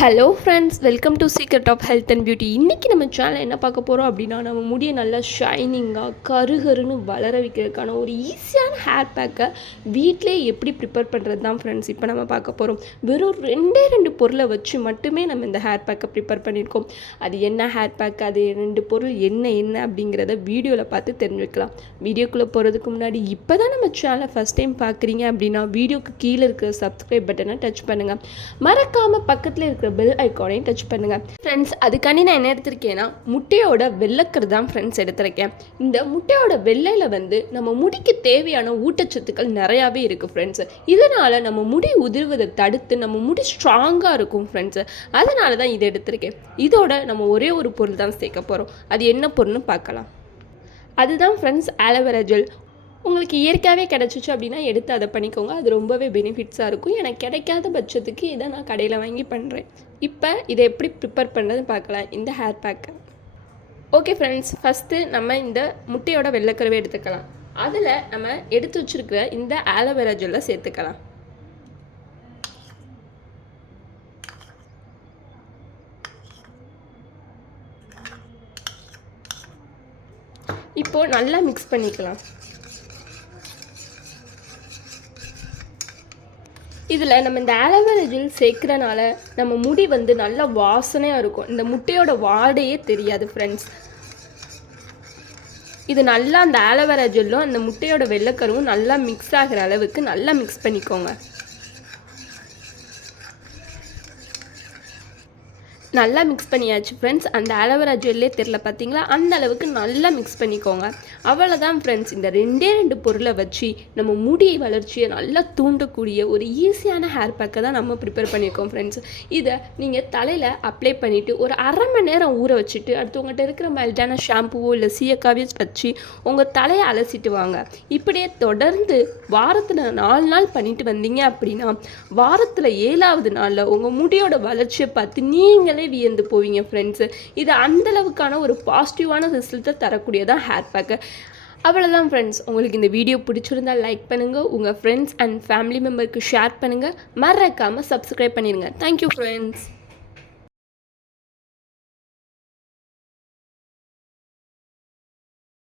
Hello friends, welcome to secret of health and beauty. இன்றைக்கி நம்ம channel என்ன பார்க்க போகிறோம் அப்படின்னா, நம்ம முடியை நல்லா ஷைனிங்காக கருகருன்னு வளர வைக்கிறதுக்கான ஒரு ஈஸியான ஹேர் பேக்கை வீட்டிலே எப்படி ப்ரிப்பேர் பண்ணுறது தான் ஃப்ரெண்ட்ஸ் இப்போ நம்ம பார்க்க போகிறோம். வெறும் ரெண்டு பொருளை வச்சு மட்டுமே நம்ம இந்த ஹேர் பேக்கை ப்ரிப்பேர் பண்ணியிருக்கோம். அது என்ன ஹேர் பேக், அது 2 பொருள் என்ன அப்படிங்கிறத வீடியோவில் பார்த்து தெரிஞ்சுக்கலாம். வீடியோக்குள்ளே போகிறதுக்கு முன்னாடி இப்போ தான் நம்ம சேனலை ஃபஸ்ட் டைம் பார்க்குறீங்க அப்படின்னா வீடியோக்கு கீழே இருக்கிற சப்ஸ்கிரைப் பட்டனை டச் பண்ணுங்கள். மறக்காமல் பக்கத்தில் இருக்கிற பெல் ஐக்கானையும் டச் பண்ணுங்கள் ஃப்ரெண்ட்ஸ். அதுக்காண்டி நான் என்ன எடுத்திருக்கேன்னா, முட்டையோட வெள்ளைக்கரு தான் ஃப்ரெண்ட்ஸ் எடுத்திருக்கேன். இந்த முட்டையோட வெள்ளையில் நம்ம முடிக்கு தேவையான ஊட்டச்சத்துக்கள் நிறையாவே இருக்குது ஃப்ரெண்ட்ஸ். இதனால் நம்ம முடி உதிர்வதை தடுத்து நம்ம முடி ஸ்ட்ராங்காக இருக்கும் ஃப்ரெண்ட்ஸ். அதனால தான் இதை எடுத்திருக்கேன். இதோட நம்ம ஒரே ஒரு பொருள் தான் சேர்க்க போகிறோம். அது என்ன பொருள்னு பார்க்கலாம். அதுதான் ஃப்ரெண்ட்ஸ் ஆலோவேரா ஜெல். உங்களுக்கு இயற்கையாகவே கிடச்சிச்சு அப்படின்னா எடுத்து அதை பண்ணிக்கோங்க. அது ரொம்பவே பெனிஃபிட்ஸாக இருக்கும். எனக்கு கிடைக்காத பட்சத்துக்கு இதை நான் கடையில் வாங்கி பண்ணுறேன். இப்போ இதை எப்படி ப்ரிப்பேர் பண்ணுறதுன்னு பார்க்கலாம், இந்த ஹேர் பேக்கை. ஓகே ஃப்ரெண்ட்ஸ், ஃபஸ்ட்டு நம்ம இந்த முட்டையோட வெள்ளைக்கருவை எடுத்துக்கலாம். அதில் நம்ம எடுத்து வச்சுருக்கிற இந்த ஆலோவேரா ஜெல்லை சேர்த்துக்கலாம். இப்போது நல்லா மிக்ஸ் பண்ணிக்கலாம். இதில் நம்ம இந்த ஆலோவேரா ஜெல் சேர்க்குறனால நம்ம முடி நல்ல வாசனையாக இருக்கும். இந்த முட்டையோட வாடையே தெரியாது ஃப்ரெண்ட்ஸ். இது நல்லா அந்த ஆலோவேரா ஜெல்லும் அந்த முட்டையோட வெள்ளைக்கருவும் நல்லா மிக்ஸ் ஆகிற அளவுக்கு நல்லா மிக்ஸ் பண்ணிக்கோங்க. நல்லா மிக்ஸ் பண்ணியாச்சு ஃப்ரெண்ட்ஸ். அந்த ஆலோவேரா ஜெல்லே தெரில பார்த்தீங்களா, அந்த அளவுக்கு நல்லா மிக்ஸ் பண்ணிக்கோங்க. அவ்வளோதான் ஃப்ரெண்ட்ஸ். இந்த 2 பொருளை வச்சு நம்ம முடி வளர்ச்சியை நல்லா தூண்டக்கூடிய ஒரு ஈஸியான ஹேர் பேக்கை தான் நம்ம ப்ரிப்பேர் பண்ணியிருக்கோம் ஃப்ரெண்ட்ஸ். இதை நீங்கள் தலையில் அப்ளை பண்ணிவிட்டு ஒரு அரை மணி நேரம் ஊற வச்சுட்டு அடுத்து உங்கள்கிட்ட இருக்கிற மைல்டான ஷாம்புவோ இல்லை சீயக்காவே வச்சு உங்கள் தலையை அலசிட்டு வாங்க. இப்படியே தொடர்ந்து வாரத்தில் 4 நாள் பண்ணிட்டு வந்தீங்க அப்படின்னா வாரத்தில் 7ஆவது நாளில் உங்கள் முடியோட வளர்ச்சியை பார்த்து நீங்களே வியந்து போவீங்க ஃப்ரெண்ட்ஸ். இது அந்தளவுக்கான ஒரு பாசிட்டிவான ரிசல்ட்டை தரக்கூடியதான் ஹேர் பேக்கு. அவ்வளோதான் ஃப்ரெண்ட்ஸ். உங்களுக்கு இந்த வீடியோ பிடிச்சிருந்தால் லைக் பண்ணுங்கள், உங்கள் ஃப்ரெண்ட்ஸ் அண்ட் ஃபேமிலி மெம்பருக்கு ஷேர் பண்ணுங்கள், மறக்காமல் சப்ஸ்கிரைப் பண்ணிடுங்க. Thank you friends.